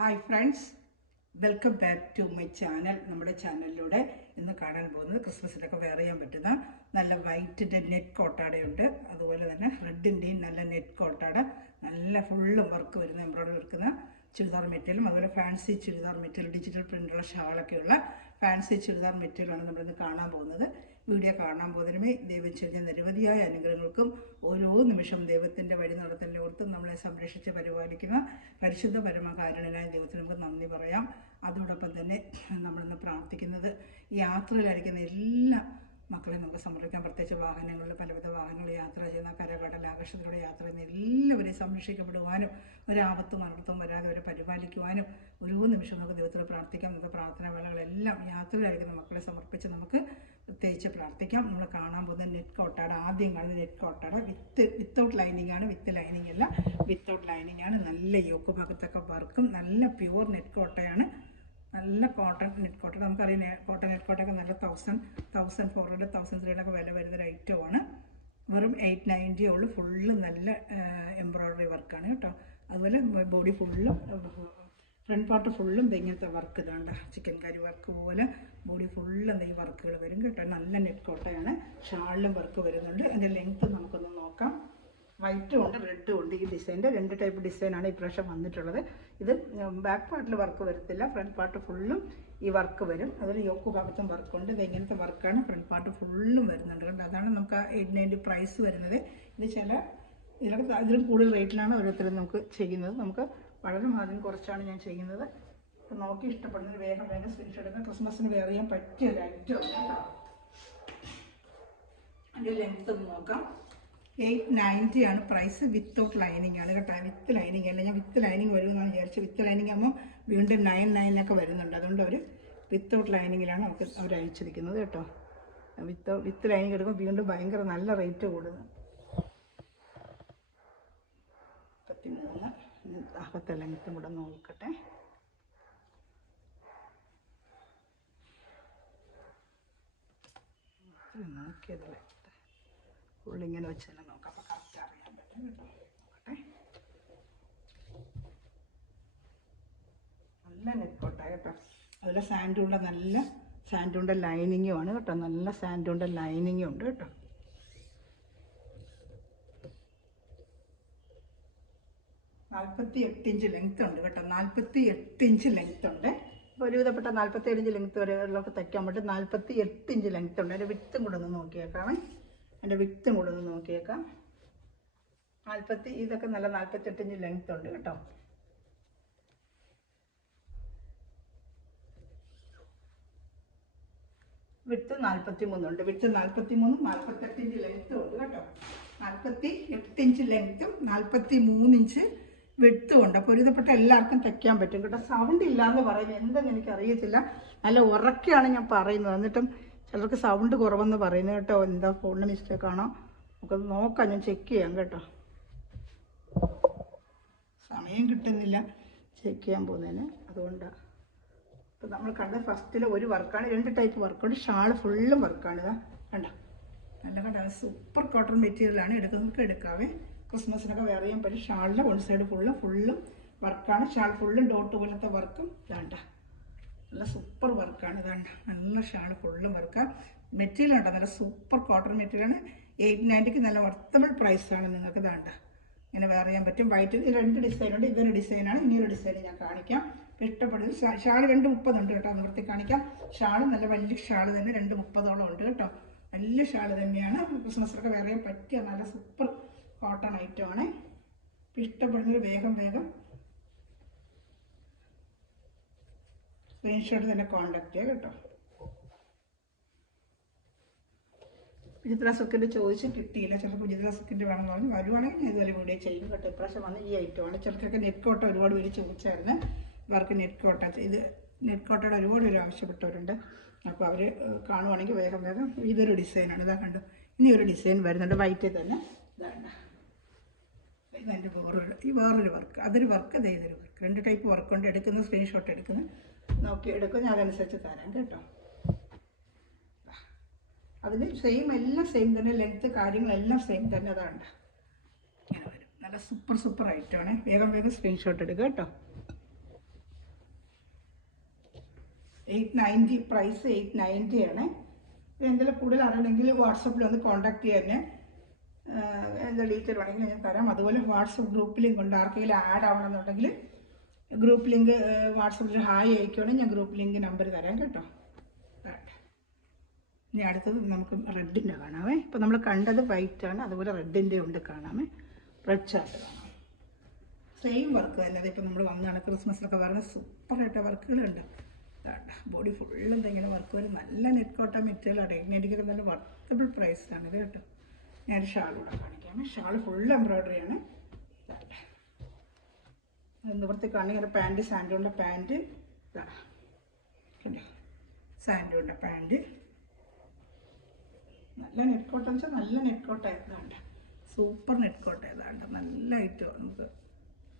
Hi friends, welcome back to my channel. നമ്മുടെ ചാനലിലൂടെ ഇന്ന് കാണാൻ പോകുന്നത് ക്രിസ്മസിനൊക്കെ വെയർ ചെയ്യാൻ പറ്റുന്ന നല്ല വൈറ്റിൻ്റെ നെറ്റ് കോട്ടാടയുണ്ട്. അതുപോലെ തന്നെ റെഡിൻ്റെയും നല്ല നെറ്റ് കോട്ടാട, നല്ല ഫുള്ളും വർക്ക് വരുന്ന എംബ്രോയ്ഡറി വർക്കുന്ന ചുരിദാർ മെറ്റീരിയലും അതുപോലെ ഫാൻസി ചുരിദാർ മെറ്റീരിയൽ, ഡിജിറ്റൽ പ്രിൻ്റുള്ള ഷാളൊക്കെയുള്ള ഫാൻസി ചുരിദാർ മെറ്റീരിയലാണ് നമ്മളിന്ന് കാണാൻ പോകുന്നത്. വീഡിയോ കാണാൻ പോകുന്നതിനുമേ ദൈവം ചെയ്യുന്ന നിരവധിയായ അനുഗ്രഹങ്ങൾക്കും ഓരോ നിമിഷം ദൈവത്തിൻ്റെ വഴി നടത്തലിനോർത്തും നമ്മളെ സംരക്ഷിച്ച് പരിപാലിക്കുന്ന പരിശുദ്ധ പരമകാരുണ്യനായ ദൈവത്തിന് നമുക്ക് നന്ദി പറയാം. അതോടൊപ്പം തന്നെ നമ്മളിന്ന് പ്രാർത്ഥിക്കുന്നത് യാത്രയിലായിരിക്കുന്ന എല്ലാ മക്കളെ നമുക്ക് സമർപ്പിക്കാം. പ്രത്യേകിച്ച് വാഹനങ്ങളിൽ പലവിധ വാഹനങ്ങളിൽ യാത്ര ചെയ്യുന്ന കരകടൽ ആകാശത്തിലൂടെ യാത്ര ചെയ്യുന്ന എല്ലാവരെയും സംരക്ഷിക്കപ്പെടുവാനും ഒരാപത്തും അനർത്ഥവും വരാതെ അവരെ പരിപാലിക്കുവാനും ഓരോ നിമിഷം നമുക്ക് ദൈവത്തോട് പ്രാർത്ഥിക്കാം. നമുക്ക് പ്രാർത്ഥനാ വേളകളെല്ലാം യാത്രയിലായിരിക്കുന്ന മക്കളെ സമർപ്പിച്ച് നമുക്ക് പ്രത്യേകിച്ച് പ്രാർത്ഥിക്കാം. നമ്മൾ കാണാൻ പോകുന്ന നെറ്റ് കോട്ടാണ്. ആദ്യം കാണുന്ന നെറ്റ് കോട്ടാണ്. വിത്തൗട്ട് ലൈനിങ് ആണ്, വിത്ത് ലൈനിങ് അല്ല, വിത്തൗട്ട് ലൈനിങ് ആണ്. നല്ല യോക്ക് ഭാഗത്തൊക്കെ വർക്കും, നല്ല പ്യുവർ നെറ്റ് കോട്ടയാണ്. നല്ല കോട്ടൺ നെറ്റ് കോട്ടൺ. നമുക്കറിയാം കോട്ടൺ നെറ്റ് കോട്ടൊക്കെ നല്ല 1400 1300 വില വരുന്നൊരു ഐറ്റമാണ്. വെറും 890 ഉള്ളൂ. ഫുള്ള് നല്ല എംബ്രോയ്ഡറി വർക്കാണ് കേട്ടോ. അതുപോലെ ബോഡി ഫുള്ളും ഫ്രണ്ട് പാർട്ട് ഫുള്ളും ഇങ്ങനത്തെ വർക്ക് ഇതാണ്ട് ചിക്കൻ കറി വർക്ക് പോലെ ബോഡി ഫുള്ളും ഈ വർക്കുകൾ വരും കേട്ടോ. നല്ല നെറ്റ് കോട്ടയാണ്. ഷാളിലും വർക്ക് വരുന്നുണ്ട്. അതിൻ്റെ ലെങ്ത്ത് നമുക്കൊന്ന് നോക്കാം. വൈറ്റും ഉണ്ട്, റെഡും ഉണ്ട്. ഈ ഡിസൈൻ്റെ 2 ടൈപ്പ് ഡിസൈനാണ് ഇപ്രാവശ്യം വന്നിട്ടുള്ളത്. ഇത് ബാക്ക് പാർട്ടിൽ വർക്ക് വരത്തില്ല, ഫ്രണ്ട് പാർട്ട് ഫുള്ളും ഈ വർക്ക് വരും. അതുപോലെ യോക്ക് ഭാഗത്തും വർക്കുണ്ട്. ഇത് ഇങ്ങനത്തെ വർക്കാണ്. ഫ്രണ്ട് പാർട്ട് ഫുള്ളും വരുന്നുണ്ട് കേട്ടോ. അതാണ് നമുക്ക് 890 പ്രൈസ് വരുന്നത്. ഇത് ഇതിലും കൂടുതൽ റേറ്റിലാണ് ഓരോരുത്തരും നമുക്ക് ചെയ്യുന്നത്. നമുക്ക് വളരെ മാതിരി കുറച്ചാണ് ഞാൻ ചെയ്യുന്നത്. അപ്പോൾ നോക്കി ഇഷ്ടപ്പെടുന്നത് വേഗം സ്ക്രീൻഷോട്ട് എടുക്കുക. ക്രിസ്മസിന് വെയർ ചെയ്യാൻ പറ്റിയ ഒരു ഐറ്റം കേട്ടോ. അതിൻ്റെ ലെങ്ത്ത് ഒന്ന് നോക്കാം. 890 ആണ് പ്രൈസ്. വിത്തൗട്ട് ലൈനിങ് ആണ് കേട്ടോ. വിത്ത് ലൈനിങ് അല്ല, ഞാൻ വിത്ത് ലൈനിങ് വരുമെന്നാണ് വിചാരിച്ചത്. വിത്ത് ലൈനിങ് ആകുമ്പോൾ വീണ്ടും 99 വരുന്നുണ്ട്. അതുകൊണ്ട് അവർ വിത്തൗട്ട് ലൈനിങ്ങിലാണ് അവർ അയച്ചിരിക്കുന്നത് കേട്ടോ. വിത്ത് ലൈനിങ് എടുക്കുമ്പോൾ വീണ്ടും ഭയങ്കര നല്ല റേറ്റ് കൂടുന്നു. 13 അകത്തെ ലെങ്ത്തും കൂടെ നോക്കട്ടെ. നോക്കിയതല്ലേ ഫുള്ളിങ്ങനെ വെച്ച് തന്നെ നോക്കാം. അപ്പോൾ കറക്റ്റ് അറിയാൻ പറ്റും കേട്ടോ. നോക്കട്ടെ. നല്ല നെറ്റ് കേട്ടോ. അതുപോലെ നല്ല സാൻഡൂണ്ട ലൈനിങ്ങും ആണ് കേട്ടോ. നല്ല സാൻഡൂണ്ട ലൈനിങ്ങും ഉണ്ട് കേട്ടോ. $48 ലെങ്ത്ത് ഉണ്ട് കേട്ടോ. 48 ലെങ്ത്ത് ഉണ്ട്. ഇപ്പോൾ ഒരുവിധപ്പെട്ട 47 ലെങ്ത്ത് വരെ ഉള്ളവർക്ക് തയ്ക്കാൻ പറ്റും. 48 ലെങ്ത്ത് ഉണ്ട്. അതിൻ്റെ വിത്തും കൂടെ ഒന്ന് നോക്കിയേക്കാമേ. അതിൻ്റെ വിത്തും കൂടെ ഒന്ന് നോക്കിയേക്കാം. ഇതൊക്കെ നല്ല 48 ലെങ്ത്ത് ഉണ്ട് കേട്ടോ. വിത്ത് 43 ഉണ്ട്. വിത്ത് 43 48 ലെങ്ത്തും ഉണ്ട് കേട്ടോ. 48 ലെങ്ത്തും 43 വിട്ടും ഉണ്ട്. അപ്പോൾ ഒരുവിധപ്പെട്ട എല്ലാവർക്കും തയ്ക്കാൻ പറ്റും കേട്ടോ. സൗണ്ട് ഇല്ലയെന്ന് പറയുന്നത് എന്തെന്ന് എനിക്കറിയത്തില്ല. നല്ല ഉറക്കെയാണ് ഞാൻ പറയുന്നത്. എന്നിട്ടും ചിലർക്ക് സൗണ്ട് കുറവെന്ന് പറയുന്നത് കേട്ടോ. എന്താ ഫോണിന് മിസ്റ്റേക്കാണോ നമുക്കത് നോക്കാം. ഞാൻ ചെക്ക് ചെയ്യാം കേട്ടോ. സമയം കിട്ടുന്നില്ല ചെക്ക് ചെയ്യാൻ പോകുന്നതിന്, അതുകൊണ്ടാണ്. ഇപ്പോൾ നമ്മൾ കണ്ട ഫസ്റ്റിൽ ഒരു വർക്കാണ്. 2 ടൈപ്പ് വർക്കുണ്ട്. ഷാൾ ഫുള്ളും വർക്കാണ്. ഇതാ കണ്ടോ, നല്ല കണ്ട സൂപ്പർ കോട്ടൺ മെറ്റീരിയലാണ്. എടുക്കുന്നവർക്ക് എടുക്കാവേ. ക്രിസ്മസിനൊക്കെ വെയർ ചെയ്യാൻ പറ്റും. ഷാളിൻ്റെ വൺ സൈഡ് ഫുള്ളും വർക്കാണ്. ഷാൾ ഫുള്ളും ഡോട്ട് പോലത്തെ വർക്കും വേണ്ട. നല്ല സൂപ്പർ വർക്കാണ്. ഇതാണ്ട നല്ല ഷാൾ ഫുള്ളും വർക്കാണ്. മെറ്റീരിയൽ ഉണ്ടോ, നല്ല സൂപ്പർ കോട്ടൺ മെറ്റീരിയലാണ്. 890 നല്ല വർത്തബിൾ പ്രൈസാണ്. നിങ്ങൾക്ക് ഇതാണ്ട ഇങ്ങനെ വെയർ ചെയ്യാൻ പറ്റും. വൈറ്റ് 2 ഡിസൈനുണ്ട്. ഇതൊരു ഡിസൈനാണ്. ഇനിയൊരു ഡിസൈൻ ഞാൻ കാണിക്കാം. ഇഷ്ടപ്പെടുന്നത് ഷാൾ 230 ഉണ്ട് കേട്ടോ. നിർത്തി കാണിക്കാം. ഷാൾ നല്ല വലിയ ഷാൾ തന്നെ 230 ഉണ്ട് കേട്ടോ. വലിയ ഷാൾ തന്നെയാണ്. ക്രിസ്മസിനൊക്കെ വെയർ ചെയ്യാൻ പറ്റിയ നല്ല സൂപ്പർ കോട്ടൺ ഐറ്റമാണ്. ഇഷ്ടപ്പെടുന്നത് വേഗം സ്ക്രീൻഷോട്ട് തന്നെ കോൺടാക്ട് ചെയ്യുക കേട്ടോ. വിചിത്ര സിൽക്കിൻ്റെ ചോദിച്ച് കിട്ടിയില്ല. ചിലപ്പോൾ വിചിത്ര സിൽക്കിൻ്റെ വേണമെന്ന് പറഞ്ഞ് വരുവാണെങ്കിൽ ഞാൻ ഇതുപോലെ വീഡിയോ ചെയ്യും കേട്ടോ. ഇപ്രാവശ്യം വന്ന് ഈ ഐറ്റമാണ്. ചിലർക്കൊക്കെ നെറ്റ് കോട്ട ഒരുപാട് പേര് ചോദിച്ചായിരുന്നു. ഇവർക്ക് നെറ്റ് കോട്ട നെറ്റ് കോട്ടയുടെ ഒരുപാട് പേര് ആവശ്യപ്പെട്ടവരുണ്ട്. അപ്പോൾ അവർ കാണുവാണെങ്കിൽ വേഗം ഇതൊരു ഡിസൈനാണ്. ഇതാ കണ്ടു. ഇനി ഒരു ഡിസൈൻ വരുന്നുണ്ട് വൈറ്റിൽ തന്നെ. ഇതാണ്ട ഇതെൻ്റെ വേറൊരു വർക്ക്. അതൊരു വർക്ക്, ഇതൊരു വർക്ക്. 2 ടൈപ്പ് വർക്ക് കൊണ്ട് എടുക്കുന്ന സ്ക്രീൻഷോട്ട് എടുക്കുന്ന നോക്കി എടുക്കും. ഞാൻ അതനുസരിച്ച് തരാം കേട്ടോ. അതിന് എല്ലാം സെയിം തന്നെ. ലെങ്ത്ത് കാര്യങ്ങളെല്ലാം സെയിം തന്നെ. അതാണ്ട ഇങ്ങനെ വരും. നല്ല സൂപ്പർ ഐറ്റമാണ്. വേഗം സ്ക്രീൻഷോട്ട് എടുക്കുക കേട്ടോ. 890 പ്രൈസ് 890 ആണ്. എന്തെങ്കിലും കൂടുതൽ അറിയണമെങ്കിൽ വാട്സപ്പിൽ ഒന്ന് കോൺടാക്ട് ചെയ്യാൻ, എന്താ ഡീറ്റെയിൽ വേണമെങ്കിൽ ഞാൻ തരാം. അതുപോലെ വാട്സപ്പ് ഗ്രൂപ്പ് ലിങ്ക് ഉണ്ട്. ആർക്കെങ്കിലും ആഡ് ആവണമെന്നുണ്ടെങ്കിൽ ഗ്രൂപ്പ് ലിങ്ക് വാട്സപ്പിൽ ഹായ് അയക്കുകയാണെങ്കിൽ ഞാൻ ഗ്രൂപ്പ് ലിങ്ക് നമ്പർ തരാം കേട്ടോ. ഇനി അടുത്തത് നമുക്ക് റെഡിൻ്റെ കാണാമേ. ഇപ്പോൾ നമ്മൾ കണ്ടത് വൈറ്റ് ആണ്, അതുപോലെ റെഡിൻ്റെ ഉണ്ട് കാണാമേ. റെഡ് ചാർട്ട് കാണാം. സെയിം വർക്ക് തന്നെ. അതിപ്പോൾ നമ്മൾ വന്നാണ് ക്രിസ്മസിലൊക്കെ വരുന്ന സൂപ്പറായിട്ട് വർക്കുകളുണ്ട്. ബോഡി ഫുള്ളും ഇങ്ങനെ വർക്ക് വരും. നല്ല നെറ്റ് കോട്ടൺ മെറ്റീരിയലാണ്. എഗ്നറ്റിക്കൊക്കെ നല്ല വർത്തബിൾ പ്രൈസാണ് ഇത് കേട്ടോ. ഞാൻ ഷാളൂടെ കാണിക്കാം. ഷാൾ ഫുൾ എംബ്രോയ്ഡറിയാണ്. നിവർത്തി കാണിങ്ങനെ പാൻറ്റ്, സാൻഡോണിൻ്റെ പാൻറ്റ് ഇതാണ് കേട്ടോ. സാൻഡോണിൻ്റെ പാൻറ്റ് നല്ല നെറ്റ് കോട്ട എന്ന് വെച്ചാൽ നല്ല നെറ്റ് കോട്ട ഏതാണ്ട് സൂപ്പർ നെറ്റ് കോട്ട ഏതാണ്ട് നല്ലതായിട്ട് നമുക്ക്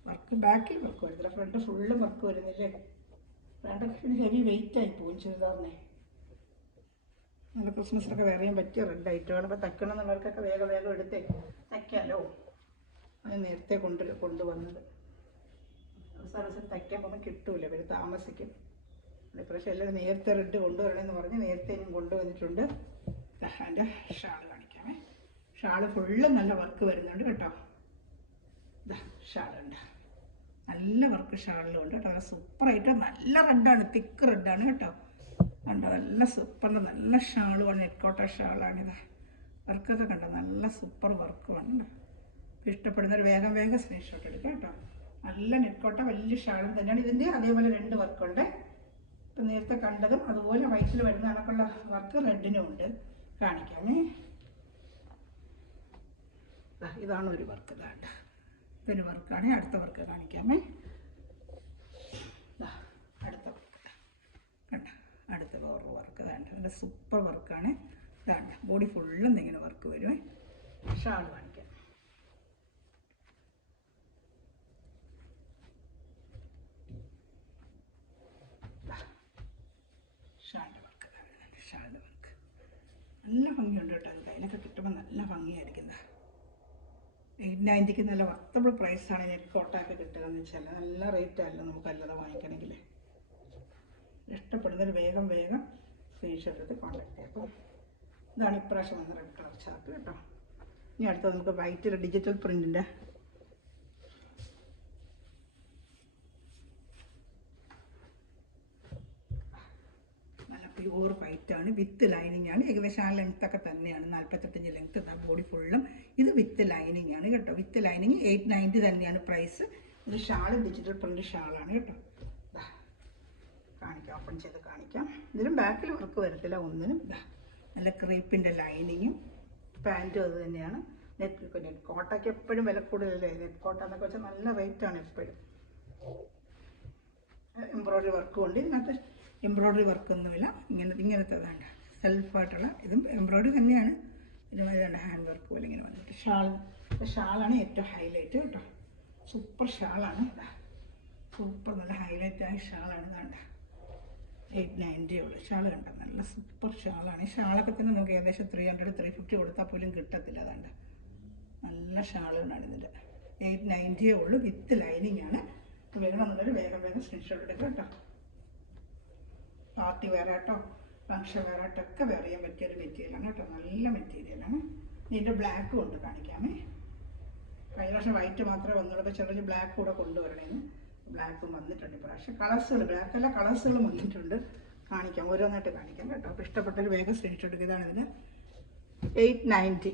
വർക്ക് ബാക്കിൽ വർക്ക് വരുന്നില്ല, ഫ്രണ്ട് ഫുള്ള് വർക്ക് വരുന്നില്ലേ. ഫ്രണ്ടൊക്കെ ഹെവി വെയിറ്റ് ആയി പോകും ചുരിദാറിനെ. നല്ല ക്രിസ്മസിനൊക്കെ വെയർ ചെയ്യാൻ പറ്റിയ റെഡ് ഐറ്റമാണ്. അപ്പോൾ തയ്ക്കണം എന്നുള്ളവർക്കൊക്കെ വേഗം വേഗം എടുത്തേ തയ്ക്കാമല്ലോ. അത് നേരത്തെ കൊണ്ടുവന്നത് അവസാനം തയ്ക്കാൻ പോകുമ്പോൾ കിട്ടൂല, ഇവർ താമസിക്കും. ഇപ്രാവശ്യം എല്ലാവരും നേരത്തെ റെഡ് കൊണ്ടുവരണമെന്ന് പറഞ്ഞ് നേരത്തെ ഇനിയും കൊണ്ടുവന്നിട്ടുണ്ട്. അതിൻ്റെ ഷാൾ കാണിക്കാമേ. ഷാൾ ഫുള്ള് നല്ല വർക്ക് വരുന്നുണ്ട് കേട്ടോ. ഇതാ ഷാളുണ്ട്, നല്ല വർക്ക് ഷാളിലുണ്ട് കേട്ടോ. നല്ല സൂപ്പറായിട്ട് നല്ല റെഡാണ്, തിക്ക് റെഡാണ് കേട്ടോ. കണ്ടോ നല്ല സൂപ്പറിൻ്റെ നല്ല ഷാളുമാണ്, നെറ്റ് കോട്ട ഷാളാണിത്. വർക്കൊക്കെ കണ്ടോ നല്ല സൂപ്പർ വർക്കുമാണ്. ഇഷ്ടപ്പെടുന്നവർ വേഗം വേഗം സ്ക്രീൻഷോട്ട് എടുക്കുക കേട്ടോ. നല്ല നെറ്റ് കോട്ട വലിയ ഷാളും തന്നെയാണ്. ഇതിൻ്റെ അതേപോലെ 2 വർക്കുണ്ട്. ഇപ്പം നേരത്തെ കണ്ടതും അതുപോലെ വൈറ്റിൽ വരുന്ന കണക്കുള്ള വർക്ക് റെഡിനും ഉണ്ട്. കാണിക്കാമേ. ഇതാണ് ഒരു വർക്ക്. ഇതാണ്ട് ഇതൊരു വർക്കാണ്. അടുത്ത വർക്ക് കാണിക്കാമേ. അടുത്ത വർക്ക് കണ്ട, അടുത്ത വേറൊരു വർക്ക് ഇതാണ്ട് നല്ല സൂപ്പർ വർക്കാണ്. ഇതാണ്ട് ബോഡി ഫുള്ളും ഇങ്ങനെ വർക്ക് വരുമേ. ഷാൾ കാണിക്കാം. ഷാളിൻ്റെ വർക്ക്, ഷാളിൻ്റെ വർക്ക് നല്ല ഭംഗിയുണ്ട് കേട്ടോ. അത് കയ്യിലൊക്കെ കിട്ടുമ്പോൾ നല്ല ഭംഗിയായിരിക്കുന്നത്. 890 നല്ല വർത്തബിൾ പ്രൈസാണ് നെറ്റ് കോട്ടൊക്കെ കിട്ടുക എന്ന് വെച്ചാൽ. നല്ല റേറ്റല്ല നമുക്ക് അല്ലാതെ വാങ്ങിക്കണമെങ്കിൽ. ഇഷ്ടപ്പെടുന്നവർ വേഗം വേഗം സ്ക്രീൻഷോട്ട് എടുത്ത് കോൺടാക്ട് ചെയ്യാം. അപ്പോൾ ഇതാണ് ഇപ്രാവശ്യം വന്ന റെഡ് കളർ ചാർട്ട് കേട്ടോ. ഇനി അടുത്തത് നമുക്ക് വൈറ്റിൽ ഡിജിറ്റൽ പ്രിൻറ്റിൻ്റെ പ്യൂർ വൈറ്റാണ്, വിത്ത് ലൈനിങ് ആണ്. ഏകദേശം ആ ലെങ്ത്തൊക്കെ തന്നെയാണ്, 45 ലെങ്ത്ത്. ബോഡി ഫുള്ളും ഇത് വിത്ത് ലൈനിങ് ആണ് കേട്ടോ. വിത്ത് ലൈനിങ് 890 തന്നെയാണ് പ്രൈസ്. ഇത് ഷാൾ ഡിജിറ്റൽ പ്രിൻ്റ് ഷാളാണ് കേട്ടോ. കാണിക്കാം, ഓപ്പൺ ചെയ്ത് കാണിക്കാം. ഇതിലും ബാക്കിൽ വർക്ക് വരത്തില്ല ഒന്നിനും. നല്ല ക്രീപ്പിൻ്റെ ലൈനിങ്ങും പാൻറ്റും അത് തന്നെയാണ്. നെറ്റ് കോട്ടയ്ക്ക് എപ്പോഴും വില കൂടുതലല്ലേ. നെറ്റ് കോട്ട എന്നൊക്കെ വെച്ചാൽ നല്ല റേറ്റാണ് എപ്പോഴും. എംബ്രോയ്ഡറി വർക്കും ഉണ്ട് ഇതിനകത്ത്. എംബ്രോയ്ഡറി വർക്കൊന്നുമില്ല, ഇങ്ങനത്തെ വേണ്ട സെൽഫായിട്ടുള്ള ഇതും എംബ്രോയ്ഡറി തന്നെയാണ്. ഇതുമായി വേണ്ട ഹാൻഡ് വർക്ക് പോലെ ഇങ്ങനെ വന്നിട്ട് ഷാളാണ് ഏറ്റവും ഹൈലൈറ്റ് കേട്ടോ. സൂപ്പർ ഷാളാണ്. സൂപ്പർ നല്ല ഹൈലൈറ്റായ ഷാളാണ്. വേണ്ട 890 ഉള്ളു ഷാൾ കണ്ട നല്ല സൂപ്പർ ഷാളാണ്. ഈ ഷാളൊക്കെ തന്നെ നമുക്ക് ഏകദേശം 300-350 കൊടുത്താൽ പോലും കിട്ടത്തില്ല. അതാണ്ട് നല്ല ഷാളുകളാണ് ഇതിൻ്റെ. 890 ഉള്ളു, വിത്ത് ലൈനിങ് ആണ്. വേണമെന്നുള്ളൊരു വേഗം വേഗം സ്ക്രീൻഷോട്ട് എടുക്കുക കേട്ടോ. പാർട്ടി വെയറായിട്ടോ ഫങ്ഷൻ വെയറായിട്ടോ ഒക്കെ വെയർ ചെയ്യാൻ പറ്റിയൊരു മെറ്റീരിയലാണ് കേട്ടോ. നല്ല മെറ്റീരിയലാണ്. ഇതിൻ്റെ ബ്ലാക്കും ഉണ്ട്, കാണിക്കാമേ. കഴിഞ്ഞ പ്രാവശ്യം വൈറ്റ് മാത്രമേ വന്നുള്ളൂ, അപ്പോൾ ചിലർ ബ്ലാക്ക് കൂടെ കൊണ്ടുവരണേന്ന്. ബ്ലാക്കും വന്നിട്ടുണ്ട് ഇപ്രാവശ്യം. കളേഴ്സുകൾ ബ്ലാക്കല്ല കളേഴ്സുകളും വന്നിട്ടുണ്ട്. കാണിക്കാം, ഓരോന്നായിട്ട് കാണിക്കാം കേട്ടോ. അപ്പോൾ ഇഷ്ടപ്പെട്ടൊരു വേഗം സ്ക്രീൻഷോട്ട് എടുക്കുക. ഇതാണ് ഇതിന് 890.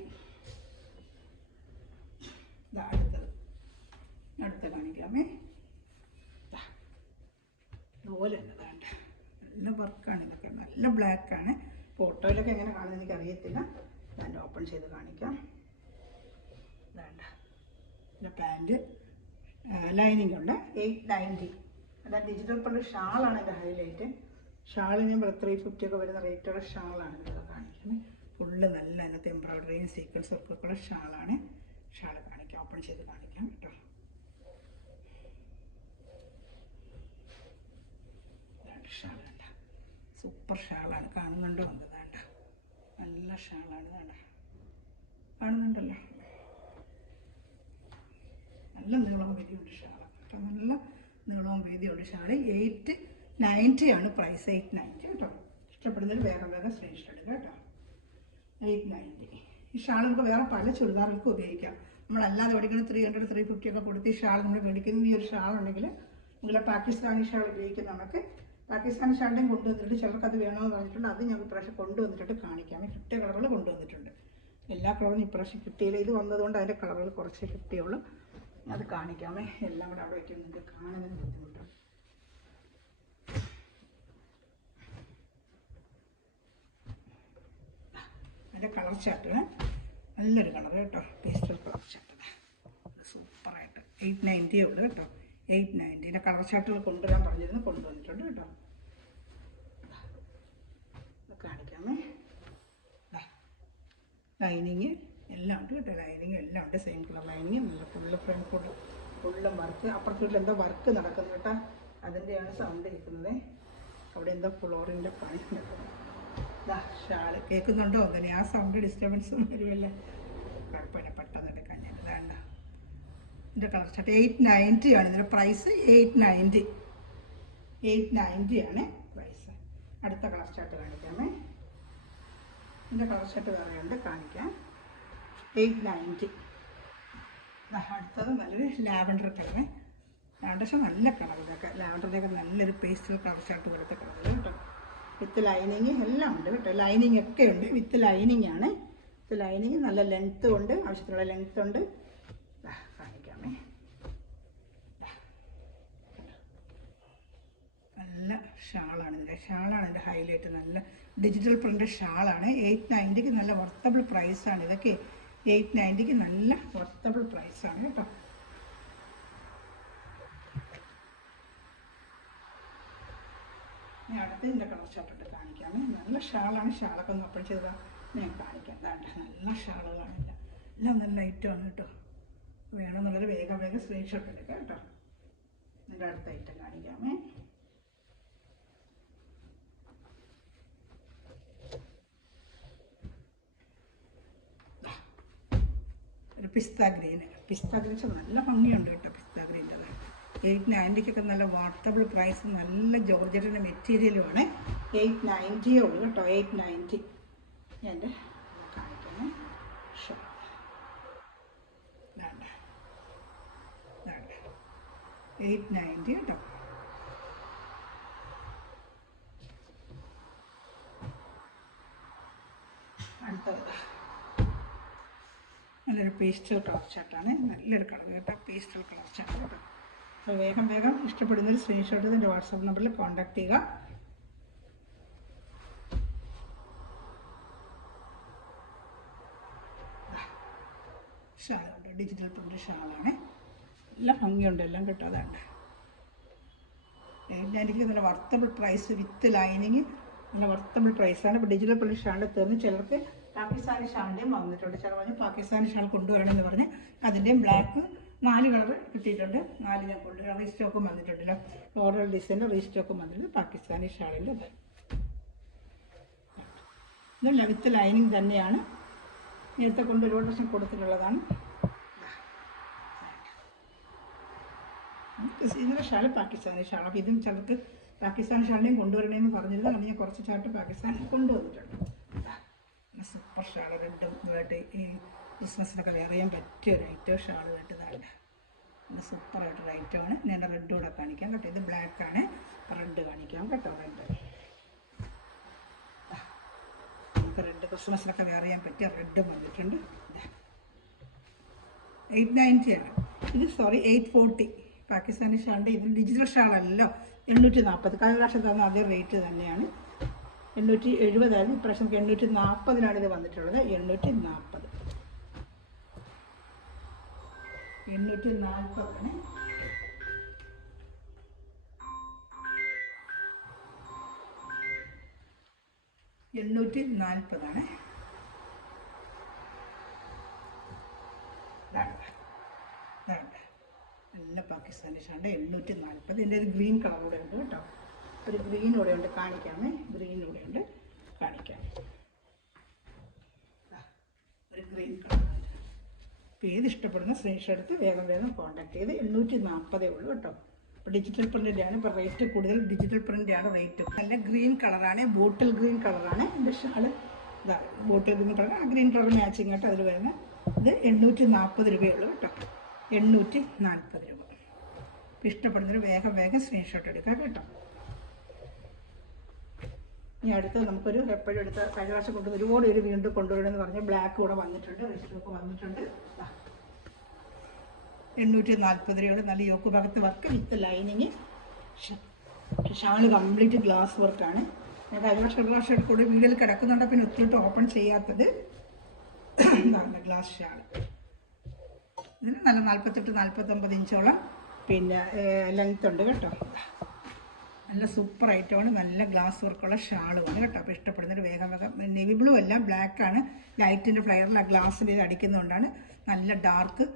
അടുത്ത കാണിക്കാമേ. ഇതുപോലെ തന്നെ വേണ്ട നല്ല വർക്കാണ് ഇതൊക്കെ. നല്ല ബ്ലാക്കാണ്. ഫോട്ടോയിലൊക്കെ എങ്ങനെ കാണുന്നത് എനിക്കറിയത്തില്ല. ഞാൻ ഓപ്പൺ ചെയ്ത് കാണിക്കാം. വേണ്ട പിന്നെ പാൻറ്റ് ലൈനിങ് ഉണ്ട്. 890. അതായത് ഡിജിറ്റൽ പ്രിൻ്റ് ഷാളാണ് എൻ്റെ ഹൈലൈറ്റ്. ഷാളിന് ഞാൻ 350 ഒക്കെ വരുന്ന റേറ്റുള്ള ഷാളാണ് ഇതൊക്കെ കാണിക്കുന്നത്. ഫുള്ള് നല്ല അതിനകത്ത് എംബ്രോയ്ഡറിയും സീക്വൻസ് ഒക്കെ ഉള്ള ഷാളാണ്. ഷാൾ കാണിക്കാം, ഓപ്പൺ ചെയ്ത് കാണിക്കാം കേട്ടോ. ഷാളാണ്, സൂപ്പർ ഷാളാണ്. കാണുന്നുണ്ടോ എന്ന് വേണ്ട നല്ല ഷാളാണ്. വേണ്ട കാണുന്നുണ്ടല്ലോ. നല്ല നീളവും വീതിയുണ്ട് ഷാളാണ് കേട്ടോ. നല്ല നീളവും വീതിയുണ്ട് ഷാൾ. 890 ആണ് പ്രൈസ്. 890 കേട്ടോ. ഇഷ്ടപ്പെടുന്നതിൽ വേഗം വേഗം സ്ക്രീൻഷോട്ട് എടുക്കുക കേട്ടോ. 890. ഈ ഷാൾ നമുക്ക് വേറെ പല ചുരിദാറുകൾക്കും ഉപയോഗിക്കാം. നമ്മളല്ലാതെ മേടിക്കുന്ന 300 350 ഒക്കെ കൊടുത്ത് ഈ ഷാൾ നമ്മൾ മേടിക്കുന്ന ഈ ഒരു ഷാൾ ഉണ്ടെങ്കിൽ നിങ്ങൾ പാകിസ്ഥാനി ഷാൾ ഉപയോഗിക്കുന്ന നമുക്ക് പാകിസ്ഥാനി ഷാളിൻ്റെയും കൊണ്ടുവന്നിട്ടുണ്ട്. ചിലർക്ക് അത് വേണമെന്ന് പറഞ്ഞിട്ടുണ്ട്. അത് ഞാൻ ഇപ്രാവശ്യം കൊണ്ടുവന്നിട്ടുണ്ട് കാണിക്കാം. കിട്ടിയ കളറുകൾ കൊണ്ടുവന്നിട്ടുണ്ട്. എല്ലാ കളറും ഇപ്രാവശ്യം കിട്ടിയില്ല. ഇത് വന്നതുകൊണ്ട് അതിൻ്റെ കളറുകൾ കുറച്ച് കിട്ടിയുള്ളൂ. അത് കാണിക്കാമേ. എല്ലാം കൂടെ അവിടെ വയ്ക്കുന്നുണ്ട്, കാണുന്നതിന് ബുദ്ധിമുട്ടാണ്. അതിൻ്റെ കളർ ചാർട്ട് നല്ലൊരു കളർ കേട്ടോ. പേസ്റ്റൽ കളർ ചാർട്ട് സൂപ്പറായിട്ട് 890 ഉള്ളൂ കേട്ടോ. 890 കളർ ചാർട്ടുകൾ കൊണ്ടുവരാൻ പറഞ്ഞിരുന്നു, കൊണ്ടുവന്നിട്ടുണ്ട് കേട്ടോ. കാണിക്കാമേ. ലൈനിങ് എല്ലാം ഉണ്ട് കേട്ടോ. ലൈനിങ് എല്ലാം ഉണ്ട്. സെയിം കളർ ലൈനിങ്, നല്ല ഫുള്ള് ഫ്രണ്ട് ഫുള്ളും വർക്ക്. അപ്പുറത്തെ വീട്ടിൽ എന്തോ വർക്ക് നടക്കുന്നു കേട്ടോ. അതിൻ്റെയാണ് സൗണ്ട് കേൾക്കുന്നത്. അവിടെ എന്തോ ഫ്ലോറിൻ്റെ പണി നടക്കുന്നു. ഷാള് കേൾക്കുന്നുണ്ടോ? അങ്ങനെ ആ സൗണ്ട് ഡിസ്റ്റർബൻസും വരുമല്ലേ. കുഴപ്പമില്ല, പെട്ടെന്ന് എടുക്കാൻ ഞാൻ വേണ്ട. ഇതിൻ്റെ കളർ ചാർട്ട് 890 ആണ്. ഇതിൻ്റെ പ്രൈസ് 890. 890 ആണ് പ്രൈസ്. അടുത്ത കളർ ചാർട്ട് കാണിക്കാമേ. ഇതിൻ്റെ കളർ ചാർട്ട് വേറെ ഉണ്ട്, കാണിക്കാം. 890. അടുത്തത് നല്ലൊരു ലാവൻഡർ കളറ്. ലാവൻഡർ നല്ല കളർ. ഇതൊക്കെ ലാവൻഡറിൻ്റെയൊക്കെ നല്ലൊരു പേസ്റ്റൽ കളർ ചാർട്ട് പോലത്തെ കളർ കേട്ടോ. വിത്ത് ലൈനിങ് എല്ലാം ഉണ്ട് കേട്ടോ. ലൈനിങ് ഒക്കെ ഉണ്ട്. വിത്ത് ലൈനിങ് ആണ്. വിത്ത് ലൈനിങ് നല്ല ലെങ്ത്തും ഉണ്ട്, ആവശ്യത്തിനുള്ള ലെങ്ത്ത് ഉണ്ട്. കാണിക്കാമേ. നല്ല ഷാളാണ് ഇതിൻ്റെ. ഷാളാണ് ഇതിൻ്റെ ഹൈലൈറ്റ്. നല്ല ഡിജിറ്റൽ പ്രിൻ്റ് ഷാളാണ്. 890 നല്ല വർത്തബിൾ പ്രൈസാണ് ഇതൊക്കെ. 890 നല്ല വർത്തബിൾ പ്രൈസാണ് കേട്ടോ. ഞാൻ അടുത്ത് ഇതിൻ്റെ കളർ ചാർട്ടിട്ട് കാണിക്കാമേ. നല്ല ഷാളാണ്. ഷാളൊക്കെ ഒന്ന് ഓപ്പൺ ചെയ്താൽ ഞാൻ കാണിക്കാം. നല്ല ഷാളുകളാണ്. എല്ലാം നല്ല ഐറ്റമാണ് കേട്ടോ. വേണമെന്നുള്ളത് വേഗം വേഗം സ്ക്രീൻഷോട്ട് എടുക്കാം കേട്ടോ. ഇതിൻ്റെ അടുത്ത ഐറ്റം കാണിക്കാമേ. ഒരു പിസ്ത ഗ്രീൻ. പിസ്ത ഗ്രീൻ നല്ല ഭംഗിയുണ്ട് കേട്ടോ. പിസ്ത ഗ്രീൻ്റെ 890 നല്ല വാട്ടബിൾ പ്രൈസ്. നല്ല ജോർജറ്റിൻ്റെ മെറ്റീരിയലുമാണ്. 890 ഉള്ളൂ കേട്ടോ. 890. ഞാൻ കാണിക്കാമേ. ഷോ 890 കേട്ടോ. അടുത്തത് നല്ലൊരു പേസ്റ്റൽ കളർ ചാർട്ടാണ്. നല്ലൊരു കളർ കേട്ടോ. പേസ്റ്റൽ കളർ ചാർട്ട് കേട്ടോ. അപ്പോൾ വേഗം വേഗം ഇഷ്ടപ്പെടുന്നൊരു സ്ക്രീൻഷോട്ട് എൻ്റെ വാട്സാപ്പ് നമ്പറിൽ കോൺടാക്ട് ചെയ്യുക. ഷാളുണ്ട്. ഡിജിറ്റൽ പ്രിൻ്റ് ഷാളാണ്. നല്ല ഭംഗിയുണ്ട് എല്ലാം കേട്ടോ. അതാണ് 890 നല്ല വർത്തബിൾ പ്രൈസ്. വിത്ത് ലൈനിങ് നല്ല വർത്തബിൾ പ്രൈസാണ്. ഇപ്പോൾ ഡിജിറ്റൽ പ്രിൻ്റ് ഷാളിൽ തീർന്ന് ചിലർക്ക് പാകിസ്ഥാനി ഷാളിൻ്റെയും വന്നിട്ടുണ്ട്. ചില പറഞ്ഞ് പാകിസ്ഥാനി ഷാൾ കൊണ്ടുവരണമെന്ന് പറഞ്ഞ് അതിൻ്റെയും ബ്ലാക്ക് 4 കളർ കിട്ടിയിട്ടുണ്ട്. 4 ഞാൻ കൊണ്ടുവരാം. റീസ്റ്റോക്കും വന്നിട്ടുണ്ടല്ലോ. ഫ്ലോറൽ ഡിസൈൻ്റെ റീസ്റ്റോക്കും വന്നിട്ടുണ്ട്. പാകിസ്ഥാനി ഷാളിൻ്റെ ഇതല്ല, വിത്ത് ലൈനിങ് തന്നെയാണ്. നേരത്തെ കൊണ്ട് ഒരു വർഷം കൊടുത്തിട്ടുള്ളതാണ്. ഇതിൻ്റെ ഷാൾ പാകിസ്ഥാനി ഷാൾ. അപ്പോൾ ഇതും ചിലർക്ക് പാകിസ്ഥാനി ഷാളിനെയും കൊണ്ടുവരണമെന്ന് പറഞ്ഞിരുന്നു. അത് ഞാൻ കുറച്ച് ചാർട്ട് പാകിസ്ഥാനിൽ കൊണ്ടുവന്നിട്ടുണ്ട്. Super shawl. റെഡും ഇതുമായിട്ട് ഈ ക്രിസ്മസിനൊക്കെ വെയർ ചെയ്യാൻ പറ്റിയ ഒരു ഐറ്റം ഷാൾ കേട്ടതാണ്. നല്ല സൂപ്പറായിട്ടൊരു ഐറ്റമാണ്. ഞാൻ റെഡ് കൂടെ കാണിക്കാം കേട്ടോ. ഇത് ബ്ലാക്കാണ്. റെഡ് കാണിക്കാം കേട്ടോ. റെഡ് ക്രിസ്മസിനൊക്കെ വെയർ ചെയ്യാൻ പറ്റിയ റെഡും വന്നിട്ടുണ്ട്. 890 ആണ് ഇത്. 840 പാകിസ്ഥാനി ഷാളിൻ്റെ. ഇത് ഡിജിറ്റൽ ഷാളല്ലോ. 840. കഴിഞ്ഞ പ്രാവശ്യം തന്ന അതേ റേറ്റ് തന്നെയാണ്. 870 ഇപ്രാവശ്യം 840 ഇത് വന്നിട്ടുള്ളത്. 840 840 840 നല്ല പാകിസ്ഥാനി ഷാണ്ട്. 840. ഇതിൻ്റെ ഒരു ഗ്രീൻ കളർ കൂടെ ഉണ്ട് കേട്ടോ. ഒരു ഗ്രീൻ കൂടെ ഉണ്ട്, കാണിക്കാമേ. ഗ്രീൻ കൂടെ ഉണ്ട്, കാണിക്കാം. ഒരു ഗ്രീൻ കളർ. അപ്പോൾ ഏത് ഇഷ്ടപ്പെടുന്ന സ്ക്രീൻഷോട്ട് എടുത്ത് വേഗം വേഗം കോൺടാക്ട് ചെയ്ത് 840 ഉള്ളൂ കേട്ടോ. ഇപ്പോൾ ഡിജിറ്റൽ പ്രിൻ്റിൻ്റെയാണ് ഇപ്പോൾ റേറ്റ് കൂടുതൽ. ഡിജിറ്റൽ പ്രിൻ്റാണ് റേറ്റ്. നല്ല ഗ്രീൻ കളറാണ്, ബോട്ടിൽ ഗ്രീൻ കളറാണ് എൻ്റെ ഷാള്. ഇതാ ബോട്ടിൽ ഗ്രീൻ കളർ, ആ ഗ്രീൻ കളർ മാച്ചിങ് കേട്ടോ അതിൽ വരുന്നത്. ഇത് 840 രൂപയുള്ളൂ കേട്ടോ, 840 രൂപ. ഇഷ്ടപ്പെടുന്നൊരു വേഗം സ്ക്രീൻഷോട്ട് എടുക്കാം കേട്ടോ. ഇനി അടുത്ത് നമുക്കൊരു എപ്പോഴും എടുത്ത കഴിഞ്ഞ പ്രാവശ്യം കൊണ്ടുവന്ന് ഒരുപാട് പേര് വീണ്ടും കൊണ്ടുവരണമെന്ന് പറഞ്ഞ് ബ്ലാക്ക് കൂടെ വന്നിട്ടുണ്ട്, റെസ്റ്റൊക്കെ വന്നിട്ടുണ്ട്. 840 രൂപയുടെ നല്ല യോക്ക് ഭാഗത്ത് work with lining. Shawl complete glass വർക്കാണ്. ഞാൻ കഴിഞ്ഞ പ്രാവശ്യം കൂടെ വീഡിയോയിൽ കിടക്കുന്നുണ്ട്, പിന്നെ ഒത്തിരി ഓപ്പൺ ചെയ്യാത്തത്. എന്താണ് ഗ്ലാസ് ഷാള്. ഇതിന് നല്ല 48-49 ഇഞ്ചോളം പിന്നെ ലെങ്ത് ഉണ്ട് കേട്ടോ. നല്ല സൂപ്പർ ഐറ്റമാണ്, നല്ല ഗ്ലാസ് വർക്കുള്ള ഷാളുമാണ് കേട്ടോ. അപ്പോൾ ഇഷ്ടപ്പെടുന്നൊരു വേഗം നെവി ബ്ലൂ അല്ല, ബ്ലാക്കാണ്. ലൈറ്റിൻ്റെ ഫ്ലെയറിൽ ആ ഗ്ലാസ്സിൽ ഇത് അടിക്കുന്നതുകൊണ്ടാണ് നല്ല ഡാർക്ക്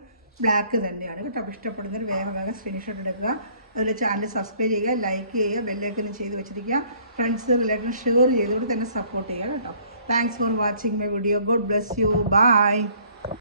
ബ്ലാക്ക് തന്നെയാണ് കേട്ടോ. അപ്പോൾ ഇഷ്ടപ്പെടുന്നൊരു വേഗം സ്ക്രീൻഷോട്ട് എടുക്കുക. അതുപോലെ ചാനൽ സബ്സ്ക്രൈബ് ചെയ്യുക, ലൈക്ക് ചെയ്യുക, ബെല്ലൈക്കനും ചെയ്ത് വെച്ചിരിക്കുക. ഫ്രണ്ട്സ് റിലേറ്റീവ് ഷെയർ ചെയ്തുകൊണ്ട് തന്നെ സപ്പോർട്ട് ചെയ്യുക കേട്ടോ. Thanks for watching my video. God bless you. By.